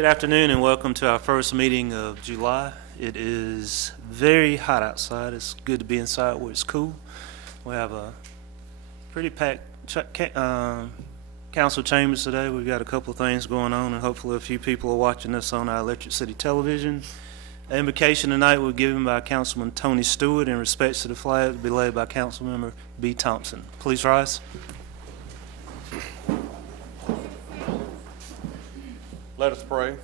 Good afternoon and welcome to our first meeting of July. It is very hot outside. It's good to be inside where it's cool. We have a pretty packed council chambers today. We've got a couple of things going on and hopefully a few people are watching us on our Electric City television. The invocation tonight will be given by Councilman Tony Stewart in respects to the flag to be led by Councilmember B. Thompson. Please rise. Let us pray.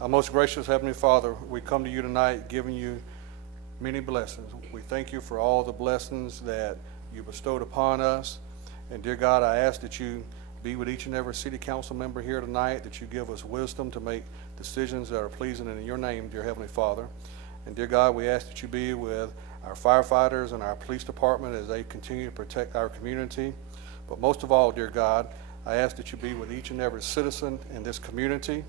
Our most gracious Heavenly Father, we come to you tonight giving you many blessings. We thank you for all the blessings that you bestowed upon us. And dear God, I ask that you be with each and every city council member here tonight, that you give us wisdom to make decisions that are pleasing in your name, dear Heavenly Father. And dear God, we ask that you be with our firefighters and our police department as they continue to protect our community. But most of all, dear God, I ask that you be with each and every citizen in this community,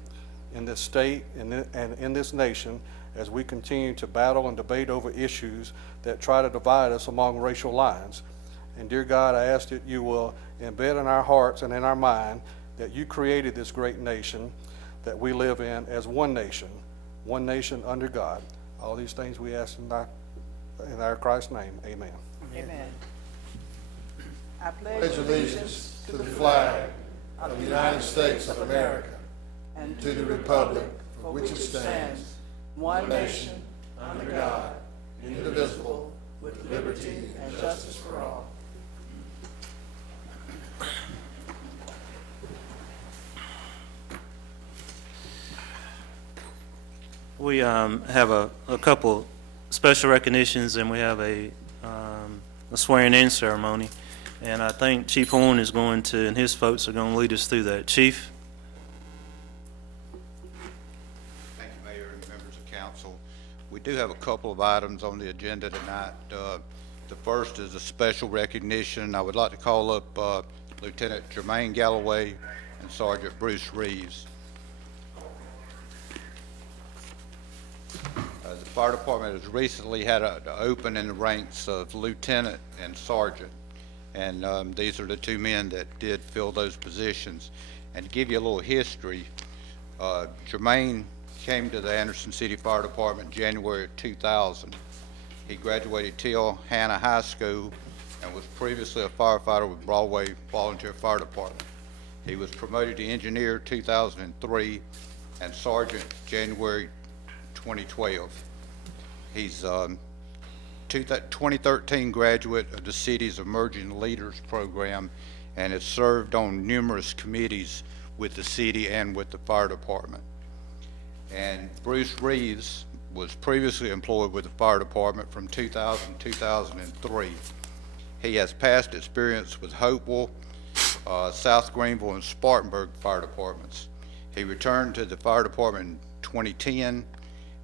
in this state, and in this nation as we continue to battle and debate over issues that try to divide us along racial lines. And dear God, I ask that you will embed in our hearts and in our mind that you created this great nation that we live in as one nation under God. All these things we ask in our Christ's name. Amen. Amen. I pledge allegiance to the flag of the United States of America and to the republic for which it stands, one nation, under God, indivisible, with liberty and justice for all. We have a couple special recognitions and we have a swearing-in ceremony. And I think Chief Horn is going to, and his folks are going to lead us through that. Chief? Thank you, Mayor and members of council. We do have a couple of items on the agenda tonight. The first is a special recognition. I would like to call up Lieutenant Jermaine Galloway and Sergeant Bruce Reeves. The fire department has recently had an open in the ranks of lieutenant and sergeant. And these are the two men that did fill those positions. And to give you a little history, Jermaine came to the Anderson City Fire Department January of 2000. He graduated Hannah High School and was previously a firefighter with Broadway Volunteer Fire Department. He was promoted to engineer 2003 and sergeant January 2012. He's 2013 graduate of the city's Emerging Leaders Program and has served on numerous committees with the city and with the fire department. And Bruce Reeves was previously employed with the fire department from 2000 to 2003. He has past experience with Hopewell, South Greenville, and Spartanburg fire departments. He returned to the fire department in 2010.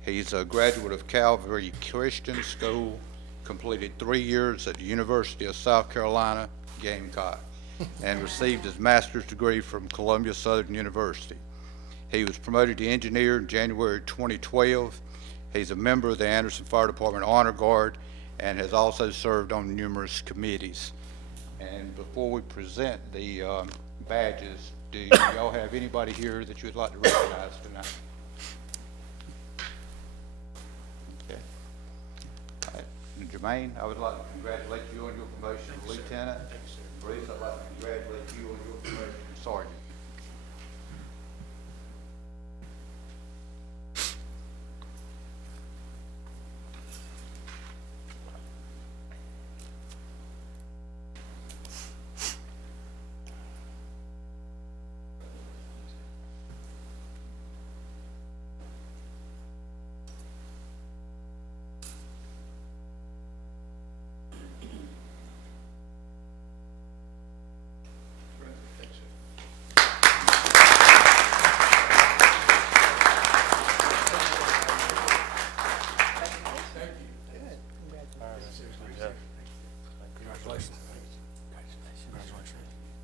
He's a graduate of Calvary Christian School, completed 3 years at the University of South Carolina, Gamecock, and received his master's degree from Columbia Southern University. He was promoted to engineer in January 2012. He's a member of the Anderson Fire Department Honor Guard and has also served on numerous committees. And before we present the badges, do y'all have anybody here that you would like to recognize tonight? Okay. All right. Jermaine, I would like to congratulate you on your promotion to lieutenant. Bruce, I'd like to congratulate you on your promotion to sergeant.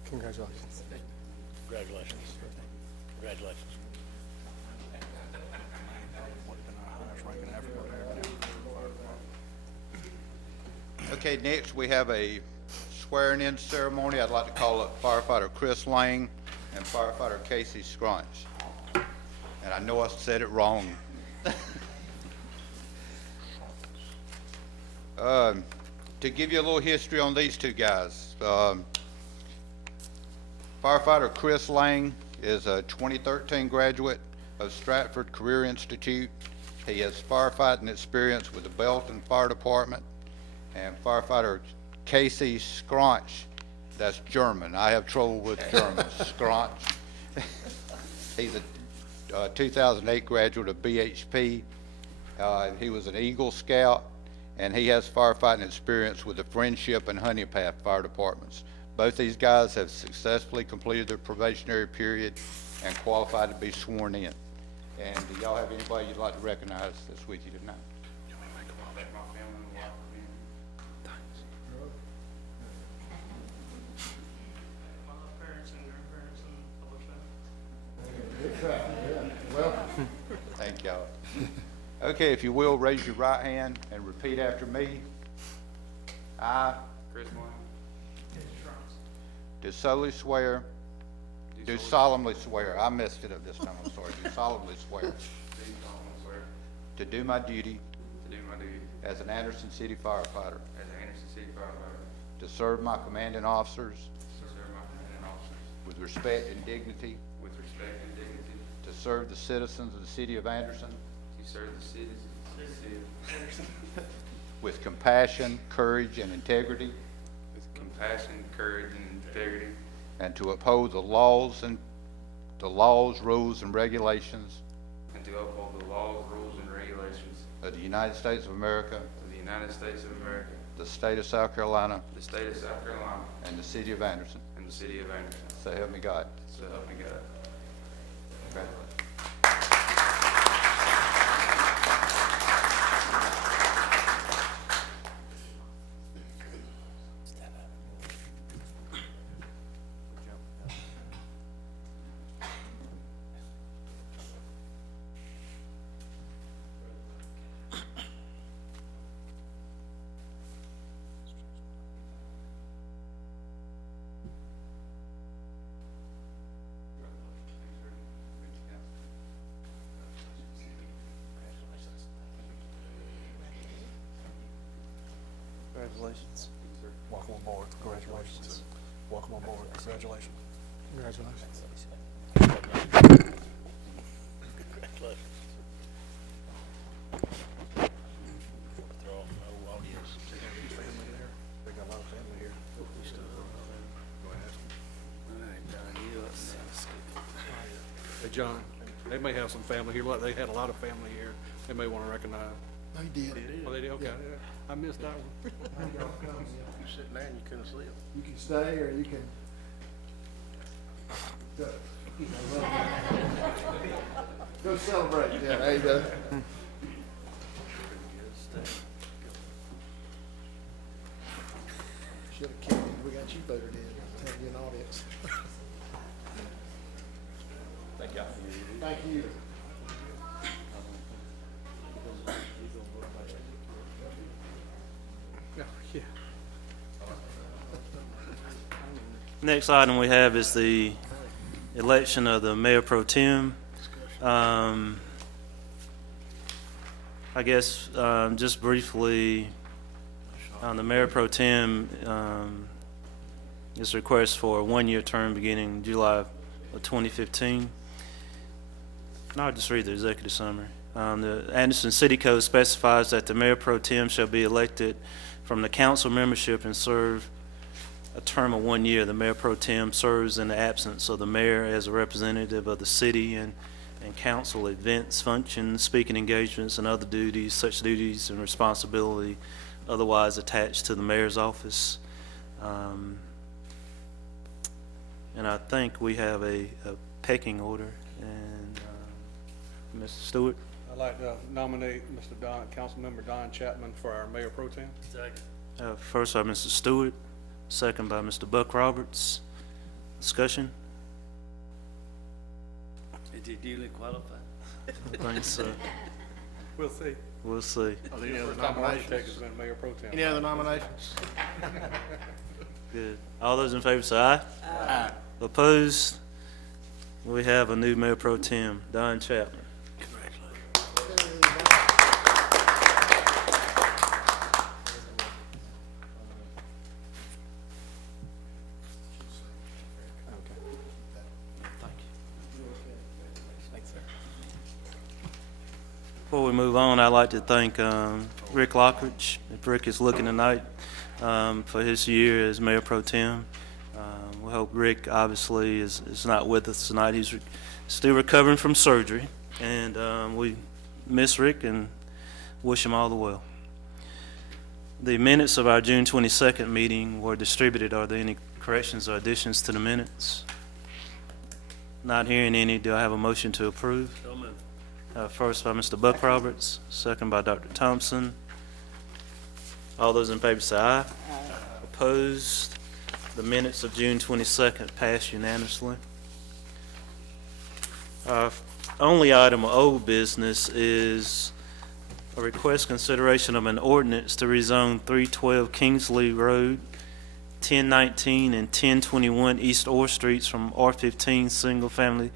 Congratulations. Congratulations. Congratulations. Okay, next we have a swearing-in ceremony. I'd like to call up Firefighter Chris Lang and Firefighter Casey Schronce. and I know I said it wrong. To give you a little history on these two guys, Firefighter Chris Lang is a 2013 graduate of Stratford Career Institute. He has firefighting experience with the Belton Fire Department. And Firefighter Casey Schronce, that's German. I have trouble with German. Schronce. He's a 2008 graduate of BHP. He was an Eagle Scout, and he has firefighting experience with the Friendship and Honey Path Fire Departments. Both these guys have successfully completed their probationary period and qualified to be sworn in. And do y'all have anybody you'd like to recognize that's with you tonight? Welcome. Thank y'all. Okay, if you will, raise your right hand and repeat after me. I do solemnly swear, I messed it up this time, I'm sorry, do solemnly swear to do my duty as an Anderson City firefighter, to serve my commanding officers with respect and dignity, to serve the citizens of the city of Anderson with compassion, courage, and integrity, and to uphold the laws, rules, and regulations of the United States of America, the state of South Carolina, and the city of Anderson. So help me God. Congratulations. Congratulations. Welcome aboard. Congratulations. Welcome aboard. Congratulations. Congratulations. Throw off the whole audience. Family there. They got a lot of family here. Go ahead. Hey, John, they may have some family here. They had a lot of family here. They may want to recognize. No, you did. Oh, they did? Okay. Yeah. I missed that one. You sitting there and you couldn't sleep. You can stay or you can go. Go celebrate. Yeah, there you go. Should have kicked it. We got you voted in. Have you an audience. Thank y'all. Thank you. Yeah. Next item we have is the election of the mayor pro tem. I guess just briefly, on the mayor pro tem, is a request for a one-year term beginning July of 2015. No, I'll just read the executive summary. The Anderson City Code specifies that the mayor pro tem shall be elected from the council membership and serve a term of 1 year. The mayor pro tem serves in the absence of the mayor as a representative of the city and council events, functions, speaking engagements, and other duties, such duties and responsibility otherwise attached to the mayor's office. And I think we have a pecking order. And Mr. Stewart? I'd like to nominate Mr. Councilmember Don Chapman for our mayor pro tem. First by Mr. Stewart, second by Mr. Buck Roberts. Discussion? Is he duly qualified? I think so. We'll see. We'll see. Are there any other First time in nominations? Architect has been mayor pro tem. Any other nominations? Good. All those in favor say aye. Aye. Opposed? We have a new Mayor Pro Tem, Don Chapman. Congratulations. Thank you. Thanks, sir. Before we move on, I'd like to thank Rick Lockridge, if Rick is looking tonight, for his year as Mayor Pro Tem. We hope Rick obviously is not with us tonight. He's still recovering from surgery, and we miss Rick and wish him all the well. The minutes of our June 22nd meeting were distributed. Are there any corrections or additions to the minutes? Not hearing any, do I have a motion to approve? So moved. First by Mr. Buck Roberts, second by Dr. Thompson. All those in favor say aye. Opposed? The minutes of June 22nd pass unanimously. Our only item of old business is a request consideration of an ordinance to rezone 312 Kingsley Road, 1019 and 1021 East Orr Streets from R15 Single Family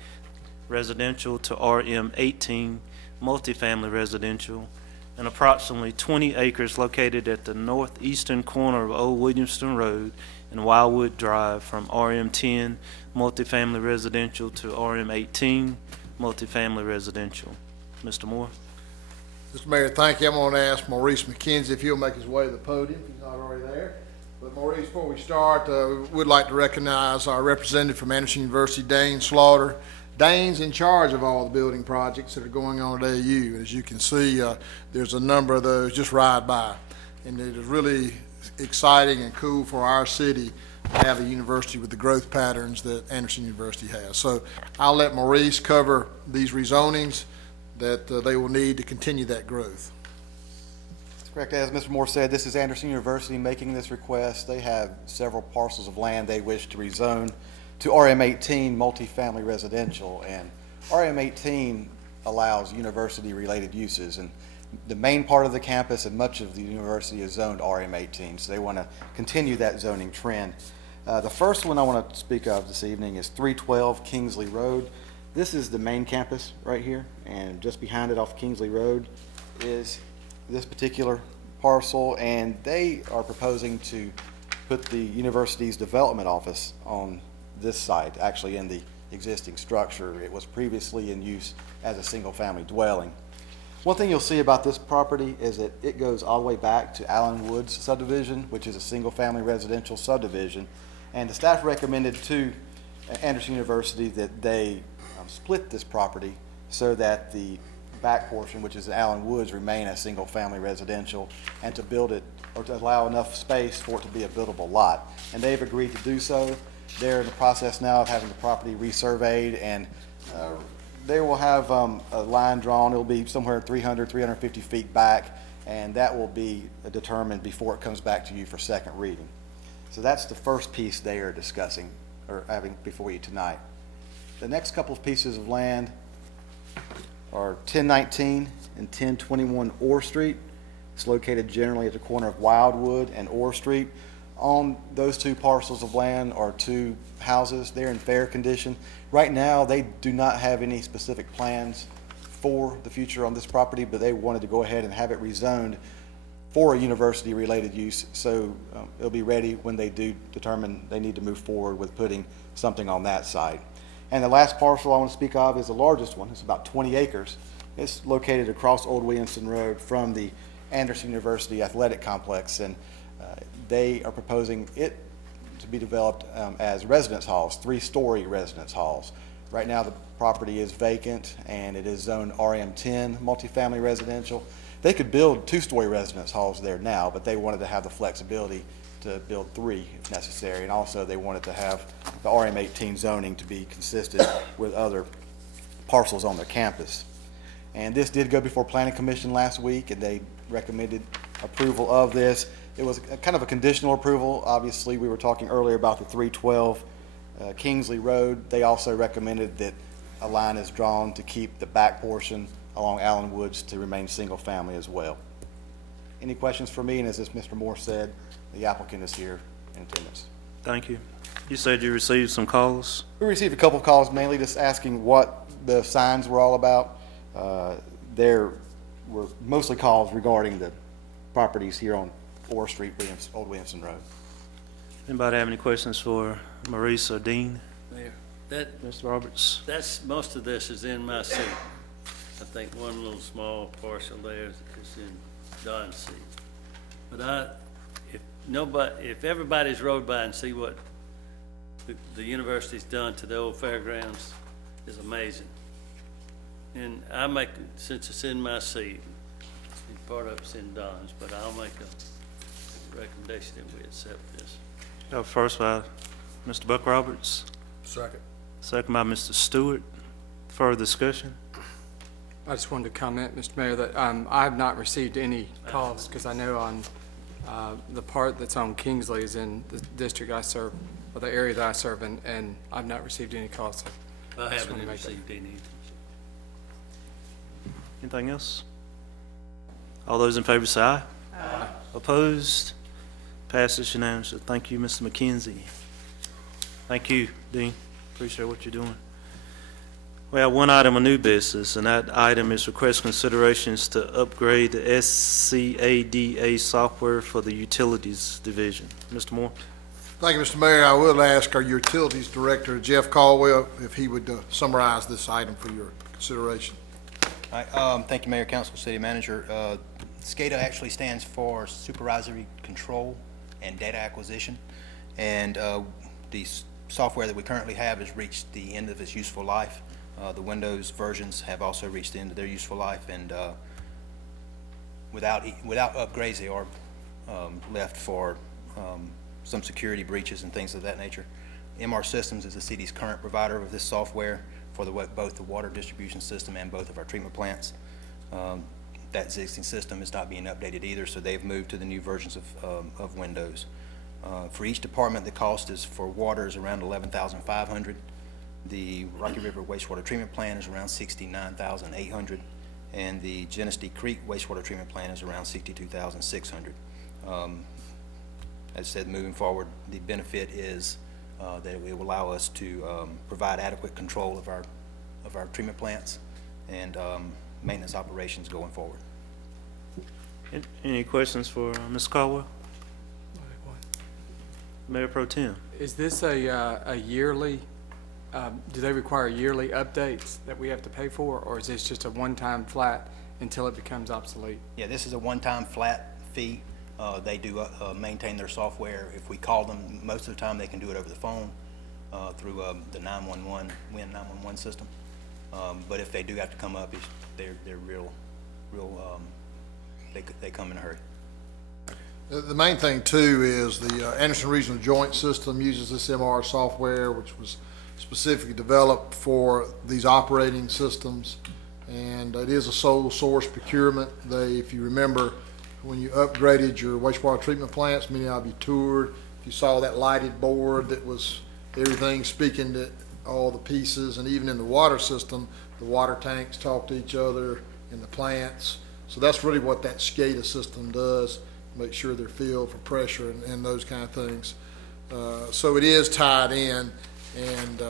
Residential to RM18 Multifamily Residential, and approximately 20 acres located at the northeastern corner of Old Williamston Road and Wildwood Drive from RM10 Multifamily Residential to RM18 Multifamily Residential. Mr. Moore? Mr. Mayor, thank you. I'm going to ask Maurice McKenzie if he'll make his way to the podium, if he's not already there. But Maurice, before we start, we would like to recognize our representative from Anderson University, Dane Slaughter. Dane's in charge of all the building projects that are going on at AU. As you can see, there's a number of those just ride by. And it is really exciting and cool for our city to have a university with the growth patterns that Anderson University has. So I'll let Maurice cover these rezonings that they will need to continue that growth. That's correct. As Mr. Moore said, this is Anderson University making this request. They have several parcels of land they wish to rezone to RM18 multifamily residential, and RM18 allows university-related uses, and the main part of the campus and much of the university is zoned RM18, so they want to continue that zoning trend. The first one I want to speak of this evening is 312 Kingsley Road. This is the main campus right here, and just behind it off Kingsley Road is this particular parcel, and they are proposing to put the university's development office on this site, actually in the existing structure. It was previously in use as a single-family dwelling. One thing you'll see about this property is that it goes all the way back to Allen Woods subdivision, which is a single-family residential subdivision, and the staff recommended to Anderson University that they split this property so that the back portion, which is Allen Woods, remain a single-family residential, and to build it, or to allow enough space for it to be a buildable lot. And they've agreed to do so. They're in the process now of having the property resurveyed, and they will have a line drawn. It'll be somewhere 300, 350 feet back, and that will be determined before it comes back to you for second reading. So that's the first piece they are discussing or having before you tonight. The next couple of pieces of land are 1019 and 1021 Orr Street. It's located generally at the corner of Wildwood and Orr Street. On those two parcels of land are two houses. They're in fair condition. Right now, they do not have any specific plans for the future on this property, but they wanted to go ahead and have it rezoned for a university-related use, so it'll be ready when they do determine they need to move forward with putting something on that site. And the last parcel I want to speak of is the largest one. It's about 20 acres. It's located across Old Williamston Road from the Anderson University Athletic Complex, and they are proposing it to be developed as residence halls, 3-story residence halls. Right now the property is vacant and it is zoned RM10 multifamily residential. They could build 2-story residence halls there now, but they wanted to have the flexibility to build 3 if necessary, and also they wanted to have the RM18 zoning to be consistent with other parcels on their campus. And this did go before Planning Commission last week, and they recommended approval of this. It was kind of a conditional approval. Obviously, we were talking earlier about the 312 Kingsley Road. They also recommended that a line is drawn to keep the back portion along Allen Woods to remain single family as well. Any questions for me? And as Mr. Moore said, the applicant is here in attendance. Thank you. You said you received some calls? We received a couple of calls, mainly just asking what the signs were all about. There were mostly calls regarding the properties here on Orr Street, Old Williamston Road. Anybody have any questions for Maurice or Dean? Mayor, Mr. Roberts? most of this is in my seat. I think one little small parcel there is in Don's seat. But if everybody's rode by and see what the university's done to the old fairgrounds is amazing. And since it's in my seat, and part of it's in Don's, but I'll make a recommendation that we accept this. First by Mr. Buck Roberts, Second. second by Mr. Stewart. Further discussion? I just wanted to comment, Mr. Mayor, that I have not received any calls, because I know on the part that's on Kingsley is in the district I serve, or the area that I serve in, and I've not received any calls. So I just haven't wanted to make that- received any. Anything else? All those in favor say aye. Aye. Opposed? Passes unanimously. Thank you, Mr. McKenzie. Thank you, Dean. Appreciate what you're doing. We have one item of new business, and that item is request considerations to upgrade the SCADA software for the Utilities Division. Mr. Moore? Thank you, Mr. Mayor. I will ask our Utilities Director, Jeff Caldwell, if he would summarize this item for your consideration. All right, thank you, Mayor, Council, City Manager. SCADA actually stands for Supervisory Control and Data Acquisition, and the software that we currently have has reached the end of its useful life. The Windows versions have also reached the end of their useful life, and without upgrades, they are left for some security breaches and things of that nature. MR Systems is the city's current provider of this software for both the water distribution system and both of our treatment plants. That existing system is not being updated either, so they've moved to the new versions of Windows. For each department, the cost is for water is around $11,500. The Rocky River wastewater treatment plant is around $69,800, and the Genesee Creek wastewater treatment plant is around $62,600. As I said, moving forward, the benefit is that it will allow us to provide adequate control of our treatment plants and maintenance operations going forward. Any questions for Ms. Caldwell? Mayor Pro Tem? Is this a yearly, do they require yearly updates that we have to pay for, or is this just a one-time flat until it becomes obsolete? Yeah, this is a one-time flat fee. They do maintain their software. If we call them, most of the time they can do it over the phone through the 911 WIN 911 system. But if they do have to come up, they're real. They come in a hurry. The main thing too is the Anderson Regional Joint System uses this MR software, which was specifically developed for these operating systems, and it is a sole source procurement. If you remember, when you upgraded your wastewater treatment plants, many of you toured, if you saw that lighted board that was everything speaking to all the pieces, and even in the water system, the water tanks talk to each other in the plants. So that's really what that SCADA system does, make sure they're filled for pressure and those kind of things. So it is tied in, and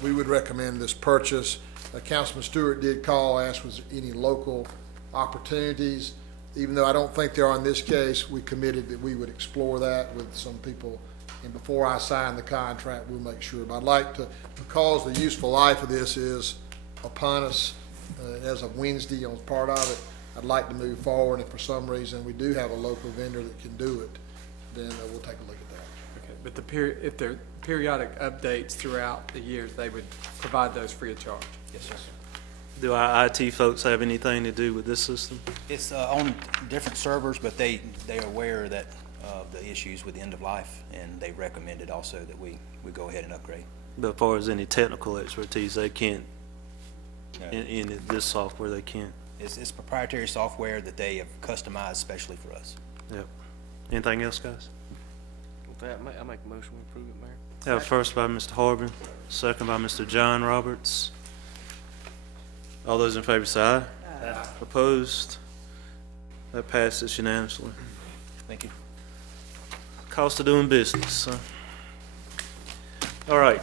we would recommend this purchase. Councilman Stewart did call, ask was there any local opportunities. Even though I don't think there are in this case, we committed that we would explore that with some people. And before I sign the contract, we'll make sure. But I'd like to, because the useful life of this is upon us as of Wednesday on part of it, I'd like to move forward. And if for some reason we do have a local vendor that can do it, then we'll take a look at that. Okay, but if there are periodic updates throughout the years, they would provide those free of charge? Yes, sir. Do our IT folks have anything to do with this system? It's on different servers, but they are aware that the issues with the end of life, and they recommended also that we go ahead and upgrade. But as far as any technical expertise, they can't, No. in this software, they can't. It's proprietary software that they have customized especially for us. Yep. Anything else, guys? With that, I make a motion to approve it, Mayor. First by Mr. Harbin, second by Mr. John Roberts. All those in favor say aye. Aye. Opposed? That passes unanimously. Thank you. Cost of doing business. All right,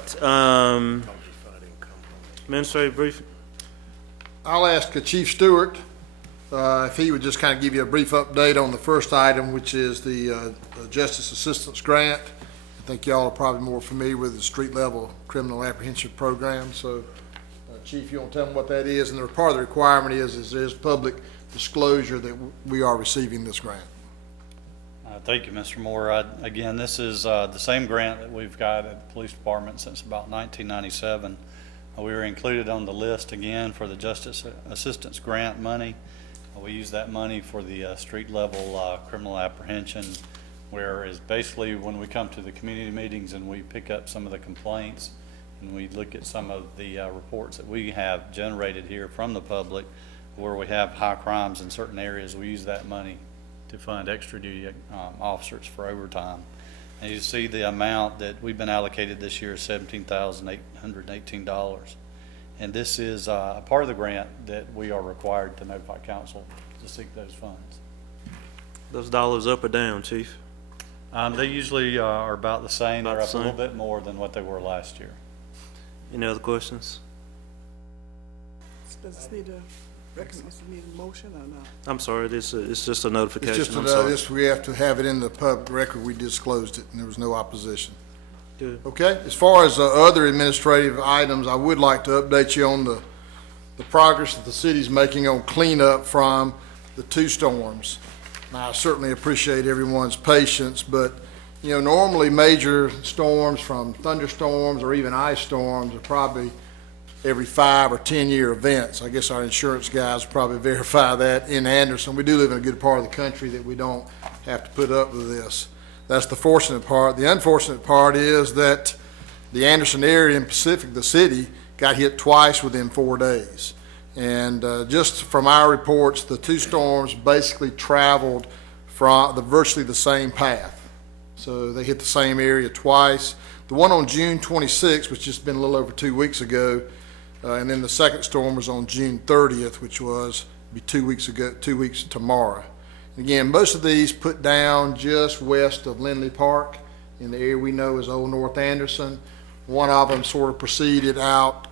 administrative briefing. I'll ask Chief Stewart if he would just kind of give you a brief update on the first item, which is the Justice Assistance Grant. I think y'all are probably more familiar with the street level criminal apprehension program. So, Chief, you want to tell them what that is? And part of the requirement is there's public disclosure that we are receiving this grant. Thank you, Mr. Moore. Again, this is the same grant that we've got at the police department since about 1997. We were included on the list again for the Justice Assistance Grant money. We use that money for the street level criminal apprehension, whereas basically when we come to the community meetings and we pick up some of the complaints and we look at some of the reports that we have generated here from the public where we have high crimes in certain areas, we use that money to fund extra duty officers for overtime. And you see the amount that we've been allocated this year is $17,818. And this is a part of the grant that we are required to notify council to seek those funds. Those dollars up or down, Chief? They usually are about the same. About They're up the a little same. bit more than what they were last year. Any other questions? Does this need a motion or not? I'm sorry, it's just a notification. It's just I'm sorry. this, we have to have it in the public record. We disclosed it and there was no opposition. Good. Okay, as far as other administrative items, I would like to update you on the progress that the city's making on cleanup from the two storms. Now, I certainly appreciate everyone's patience, but, you know, normally major storms from thunderstorms or even ice storms are probably every 5 or 10 year events. I guess our insurance guys will probably verify that in Anderson. We do live in a good part of the country that we don't have to put up with this. That's the fortunate part. The unfortunate part is that the Anderson area in Pacific, the city, got hit twice within 4 days. And just from our reports, the two storms basically traveled from virtually the same path. So they hit the same area twice. The one on June 26th, which just been a little over 2 weeks ago, and then the second storm was on June 30th, which was be 2 weeks ago, 2 weeks tomorrow. Again, most of these put down just west of Lindley Park in the area we know as Old North Anderson. One of them sort of proceeded out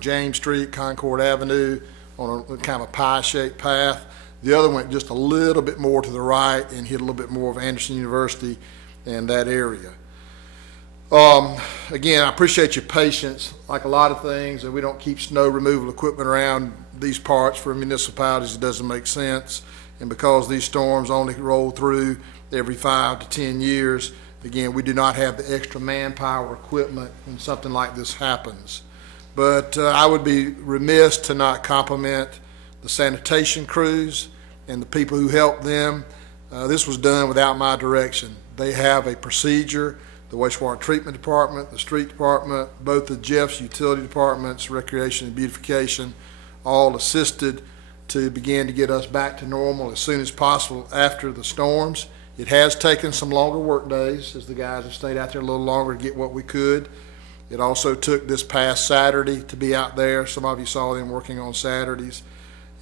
James Street, Concord Avenue on a kind of a pie-shaped path. The other went just a little bit more to the right and hit a little bit more of Anderson University and that area. Again, I appreciate your patience. Like a lot of things, and we don't keep snow removal equipment around these parts for municipalities. It doesn't make sense. And because these storms only roll through every 5 to 10 years, again, we do not have the extra manpower equipment when something like this happens. But I would be remiss to not compliment the sanitation crews and the people who helped them. This was done without my direction. They have a procedure. The wastewater treatment department, the street department, both the Jeff's utility departments, recreation and beautification, all assisted to begin to get us back to normal as soon as possible after the storms. It has taken some longer work days as the guys have stayed out there a little longer to get what we could. It also took this past Saturday to be out there. Some of you saw them working on Saturdays.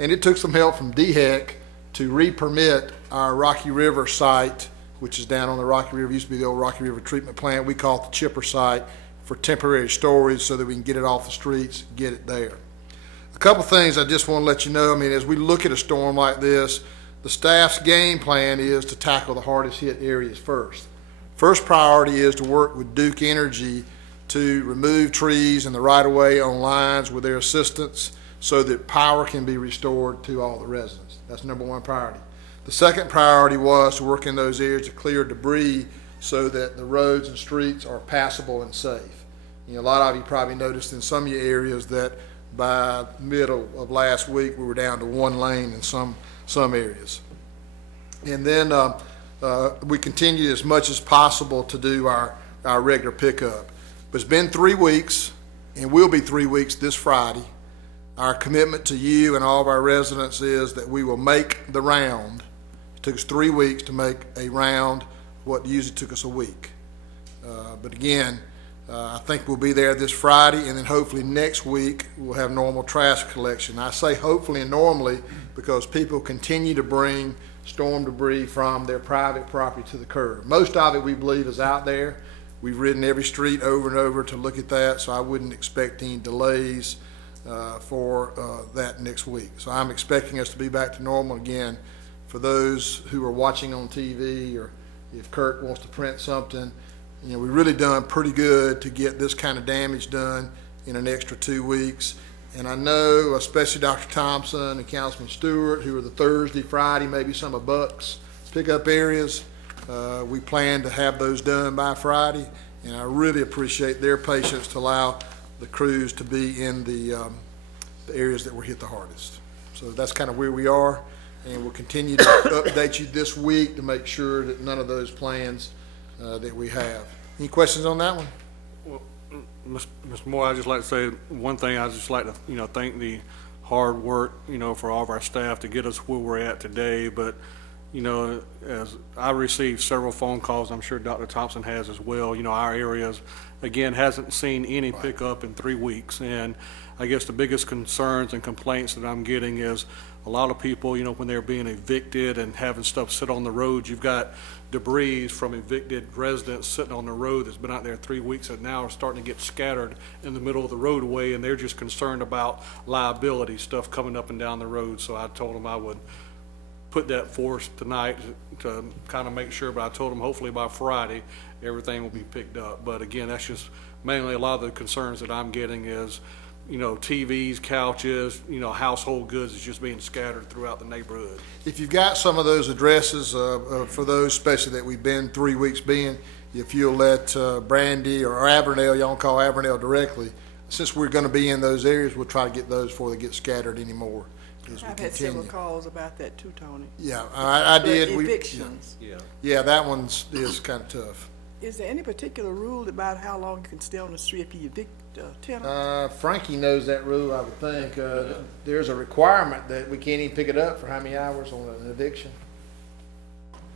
And it took some help from DHEC to re-permit our Rocky River site, which is down on the Rocky River, used to be the old Rocky River treatment plant. We call it the chipper site, for temporary storage so that we can get it off the streets, get it there. A couple things I just want to let you know. I mean, as we look at a storm like this, the staff's game plan is to tackle the hardest hit areas first. First priority is to work with Duke Energy to remove trees in the right-of-way on lines with their assistance so that power can be restored to all the residents. That's number one priority. The second priority was to work in those areas to clear debris so that the roads and streets are passable and safe. You know, a lot of you probably noticed in some of your areas that by middle of last week we were down to 1 lane in some areas. And then we continue as much as possible to do our regular pickup. But it's been 3 weeks and will be 3 weeks this Friday. Our commitment to you and all of our residents is that we will make the round. It took us 3 weeks to make a round, what usually took us a week. But again, I think we'll be there this Friday, and then hopefully next week we'll have normal trash collection. I say hopefully and normally because people continue to bring storm debris from their private property to the curb. Most of it, we believe, is out there. We've ridden every street over and over to look at that, so I wouldn't expect any delays for that next week. So I'm expecting us to be back to normal again. For those who are watching on TV, or if Kirk wants to print something, you know, we've really done pretty good to get this kind of damage done in an extra 2 weeks. And I know, especially Dr. Thompson and Councilman Stewart, who are the Thursday, Friday, maybe some of Buck's pickup areas, we plan to have those done by Friday. And I really appreciate their patience to allow the crews to be in the areas that were hit the hardest. So that's kind of where we are, and we'll continue to update you this week to make sure that none of those plans that we have. Any questions on that one? Well, Mr. Moore, I'd just like to say one thing. I'd just like to, thank the hard work, for all of our staff to get us where we're at today. But, as I received several phone calls, I'm sure Dr. Thompson has as well. Our areas, again, hasn't seen any pickup in 3 weeks. And I guess the biggest concerns and complaints that I'm getting is a lot of people, when they're being evicted and having stuff sit on the road, you've got debris from evicted residents sitting on the road that's been out there 3 weeks and now are starting to get scattered in the middle of the roadway, and they're just concerned about liability stuff coming up and down the road. So I told them I would put that forth tonight to kind of make sure, but I told them hopefully by Friday everything will be picked up. But again, that's just mainly a lot of the concerns that I'm getting is, TVs, couches, household goods is just being scattered throughout the neighborhood. If you've got some of those addresses, for those especially that we've been 3 weeks being, if you'll let Brandy or Avernell, y'all can call Avernell directly, since we're going to be in those areas, we'll try to get those before they get scattered anymore. I've had several calls about that too, Tony. Yeah, I did. The evictions. Yeah, that is kind of tough. Is there any particular rule about how long you can stay on the street if you evict a tenant? Frankie knows that rule, I would think. There's a requirement that we can't even pick it up for how many hours on an eviction?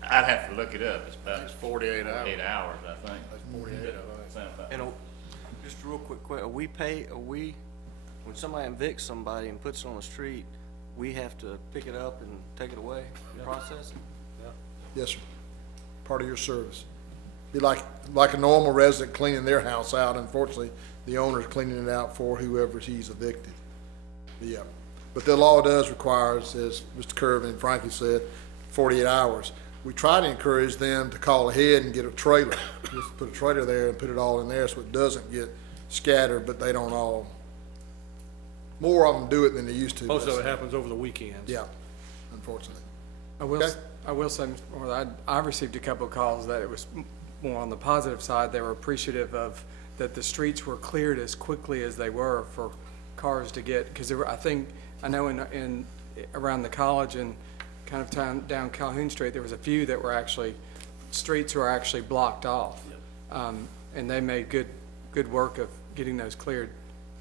I'd have to look it up. It's about 48 hours. 8 hours, I think. That's 48 hours. And just a real quick question, when somebody evicts somebody and puts it on the street, we have to pick it up and take it away and process it? Yes, sir. Part of your service. Be like a normal resident cleaning their house out. Unfortunately, the owner's cleaning it out for whoever he's evicted. Yeah. But the law does require, as Mr. Curve and Frankie said, 48 hours. We try to encourage them to call ahead and get a trailer. Just put a trailer there and put it all in there so it doesn't get scattered, but they don't all. More of them do it than they used to. Most of it happens over the weekends. Yeah, unfortunately. I will say, Mr. Moore, I received a couple of calls that it was more on the positive side. They were appreciative of that the streets were cleared as quickly as they were for cars to get, because I know in around the college and kind of down Calhoun Street, there was a few that were streets were actually blocked off. And they made good work of getting those cleared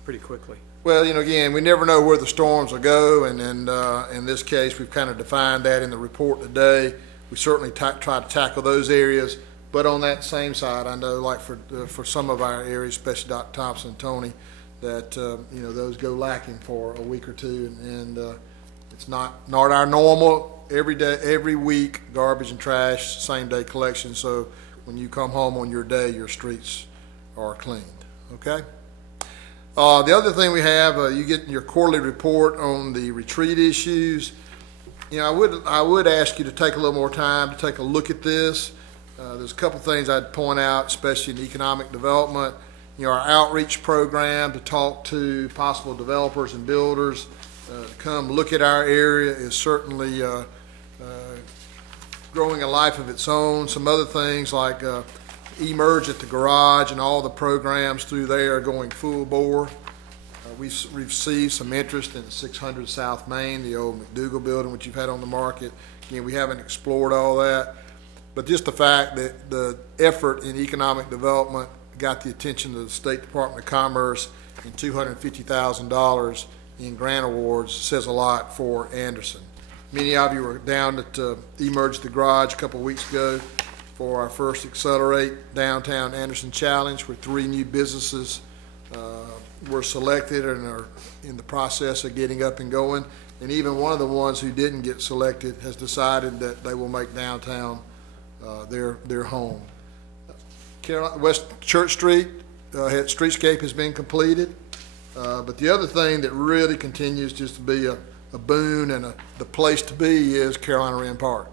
pretty quickly. Well, again, we never know where the storms will go, and in this case, we've kind of defined that in the report today. We certainly try to tackle those areas, but on that same side, I know, like for some of our areas, especially Dr. Thompson and Tony, that those go lacking for a week or two, and it's not our normal every week garbage and trash same day collection. So when you come home on your day, your streets are cleaned. Okay. The other thing we have, you get your quarterly report on the retreat issues. I would ask you to take a little more time to take a look at this. There's a couple things I'd point out, especially in economic development. Our outreach program to talk to possible developers and builders, come look at our area is certainly growing a life of its own. Some other things like eMerge at the garage and all the programs through there are going full bore. We've received some interest in 600 South Main, the old McDougal building, which you've had on the market. Again, we haven't explored all that, but just the fact that the effort in economic development got the attention of the State Department of Commerce and $250,000 in grant awards says a lot for Anderson. Many of you were down at eMerge at the garage a couple of weeks ago for our first Accelerate Downtown Anderson Challenge, where 3 new businesses were selected and are in the process of getting up and going. And even one of the ones who didn't get selected has decided that they will make downtown their home. West Church Street, streetscape has been completed. But the other thing that really continues just to be a boon and the place to be is Carolina Wren Park.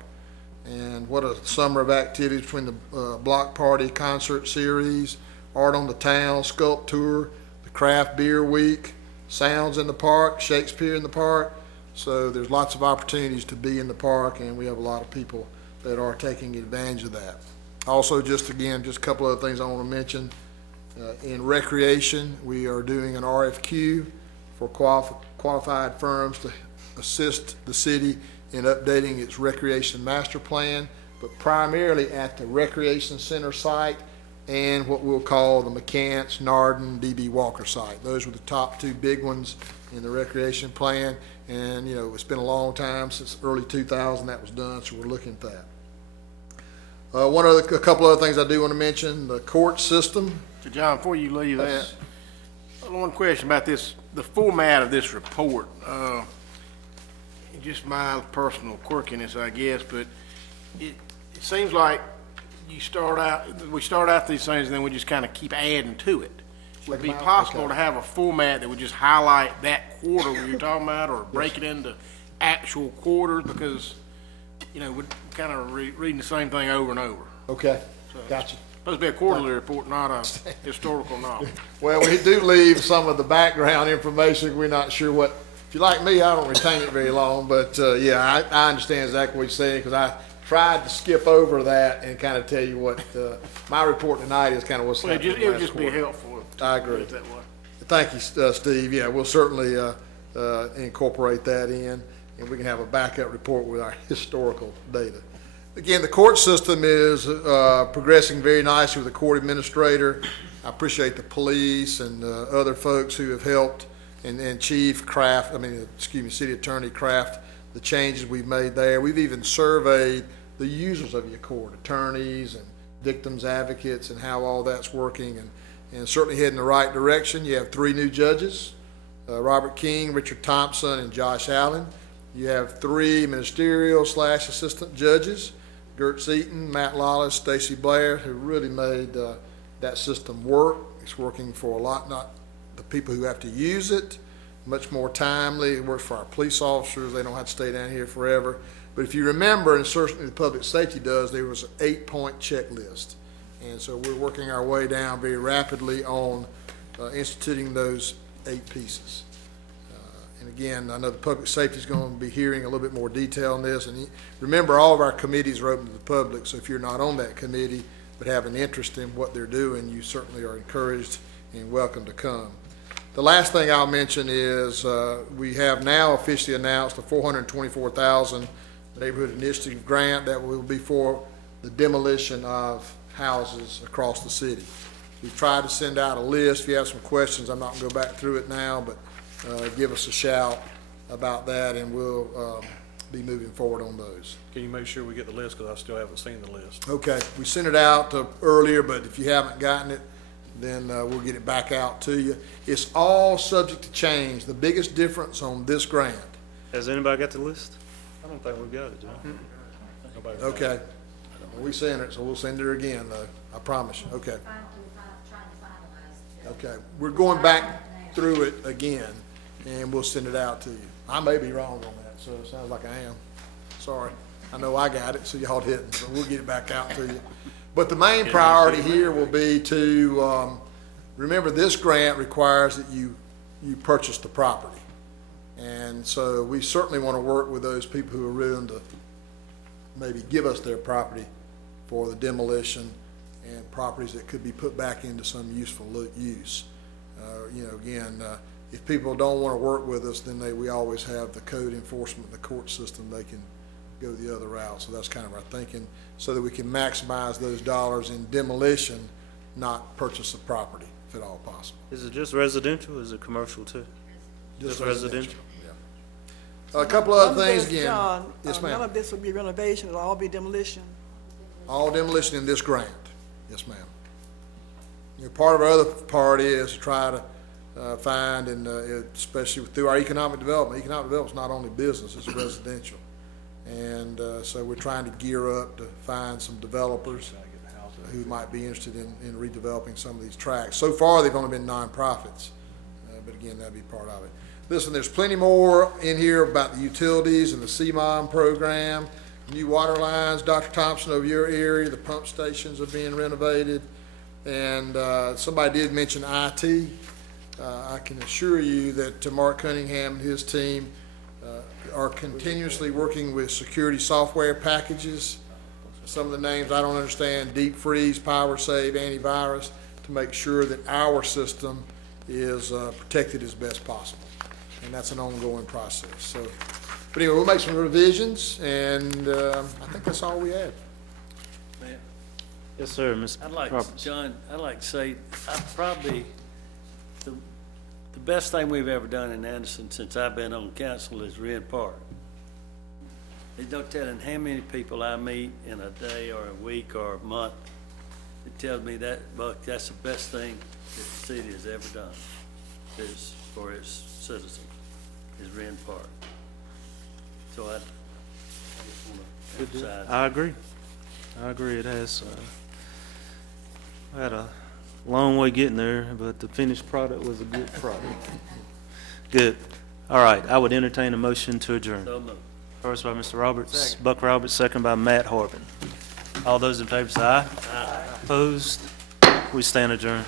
And what a summer of activities between the block party concert series, art on the town, sculpt tour, the craft beer week, sounds in the park, Shakespeare in the park. So there's lots of opportunities to be in the park, and we have a lot of people that are taking advantage of that. Also, just a couple other things I want to mention. In recreation, we are doing an RFQ for qualified firms to assist the city in updating its recreation master plan, but primarily at the recreation center site and what we'll call the McCants, Narden, D.B. Walker site. Those were the top two big ones in the recreation plan. And, it's been a long time, since early 2000 that was done, so we're looking at that. A couple other things I do want to mention, the court system. So John, before you leave that, one question about this, the format of this report. Just my personal quirkiness, I guess, but it seems like we start out these things and then we just kind of keep adding to it. Would it be possible to have a format that would just highlight that quarter we were talking about, or break it into actual quarters? Because, we're kind of reading the same thing over and over. Okay, So gotcha. It's supposed to be a quarterly report, not a historical novel. Well, we do leave some of the background information. We're not sure what, if you're like me, I don't retain it very long, but, I understand exactly what you're saying, because I tried to skip over that and kind of tell you what, my report tonight is kind of what's happening. It would just be helpful. I agree. Do it that way. Thank you, Steve. Yeah, we'll certainly incorporate that in, and we can have a backup report with our historical data. Again, the court system is progressing very nicely with the court administrator. I appreciate the police and other folks who have helped, and City Attorney Kraft, the changes we've made there. We've even surveyed the users of your court, attorneys and victims advocates, and how all that's working, and certainly heading in the right direction. You have 3 new judges, Robert King, Richard Thompson, and Josh Allen. You have 3 ministerial/assistant judges, Gert Eaton, Matt Lawless, Stacy Blair, who really made that system work. It's working for not the people who have to use it, much more timely. It works for our police officers. They don't have to stay down here forever. But if you remember, and certainly the public safety does, there was an 8-point checklist. And so we're working our way down very rapidly on instituting those 8 pieces. And again, I know the public safety is going to be hearing a little bit more detail on this. And remember, all of our committees are open to the public, so if you're not on that committee but have an interest in what they're doing, you certainly are encouraged and welcome to come. The last thing I'll mention is we have now officially announced a $424,000 neighborhood initiative grant that will be for the demolition of houses across the city. We've tried to send out a list. If you have some questions, I'm not going to go back through it now, but give us a shout about that, and we'll be moving forward on those. Can you make sure we get the list, because I still haven't seen the list? Okay, we sent it out earlier, but if you haven't gotten it, then we'll get it back out to you. It's all subject to change. The biggest difference on this grant. Has anybody got the list? I don't think we've got it, John. Okay, we sent it, so we'll send it again, though. I promise you. Okay. Okay, we're going back through it again, and we'll send it out to you. I may be wrong on that, so it sounds like I am. Sorry. I know I got it, so y'all didn't, so we'll get it back out to you. But the main priority here will be to, remember, this grant requires that you purchase the property. And so we certainly want to work with those people who are willing to maybe give us their property for the demolition and properties that could be put back into some useful use. Again, if people don't want to work with us, then we always have the code enforcement, the court system, they can go the other route. So that's kind of our thinking, so that we can maximize those dollars in demolition, not purchase the property, if at all possible. Is it just residential, or is it commercial too? Just residential? Yeah. A couple other things again. John, Yes, none ma'am. of this will be renovation, it'll all be demolition. All demolition in this grant. Yes, ma'am. Part of our other part is to try to find, and especially through our economic development. Economic development is not only business, it's residential. And so we're trying to gear up to find some developers who might be interested in redeveloping some of these tracts. So far, they've only been nonprofits, but again, that'd be part of it. Listen, there's plenty more in here about the utilities and the CMOM program, new water lines, Dr. Thompson, over your area, the pump stations are being renovated, and somebody did mention IT. I can assure you that Mark Cunningham and his team are continuously working with security software packages. Some of the names I don't understand, Deep Freeze, Power Save, Antivirus, to make sure that our system is protected as best possible. And that's an ongoing process. So, but anyway, we'll make some revisions, and I think that's all we had. Man, Yes, sir, Ms. I'd like, Roberts. John, I'd like to say, the best thing we've ever done in Anderson since I've been on council is Wren Park. There's no telling how many people I meet in a day or a week or a month that tells me that, Buck, that's the best thing that the city has ever done is for its citizens, is Wren Park. So I just want to emphasize. I agree. It has, had a long way getting there, but the finished product was a good product. Good. All right, I would entertain a motion to adjourn. So moved. First by Mr. Roberts, Buck Roberts, second by Matt Harbin. All those in favor say aye. Aye. Opposed? We stand adjourned.